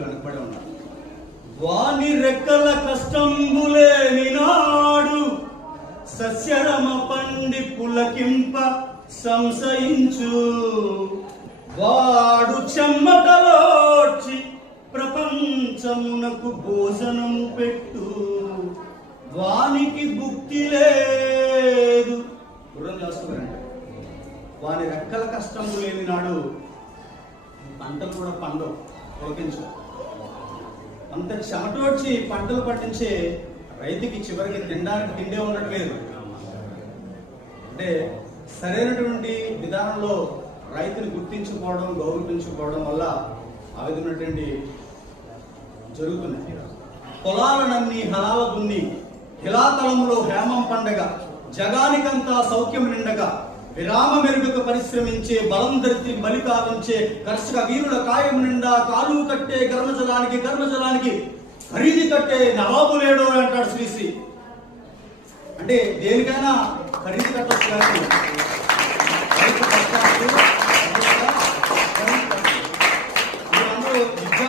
వెనకబడి ఉన్నారు. వాని రెక్కల కష్టంబులేని నాడు సస్యరమ పండి పులకింప సంశయించు. వాడు చెమ్మటలోడ్చి ప్రపంచమునకు భోజనం పెట్టు. వానికి భుక్తి లేదు. గుర్రం చేస్తున్నారంటే వాని రెక్కల కష్టము లేని నాడు పంటలు కూడా పండవు, తొలగించు. అంత చెమటోడ్చి పంటలు పండించే రైతుకి చివరికి తినడానికి తిండే ఉండట్లేదు. అంటే సరైనటువంటి విధానంలో రైతుని గుర్తించుకోవడం, గౌరవించుకోవడం వల్ల ఆ విధమైనటువంటి జరుగుతున్నాయి. పొలాలనన్నీ హలాల దున్ని హిలాతలములో హేమం పండగ జగానికంతా సౌఖ్యం నిండగా విరామ మెరుగుకు పరిశ్రమించే బలం ధరిత్రి బలికాలంచే కర్షక వీరుల కాయం నిండా కాలు కట్టే గర్మజలానికి ఖరీదు కట్టే నవాబు లేడు అంటాడు శ్రీశ్రీ. అంటే దేనికైనా ఖరీదు కట్టచ్చు.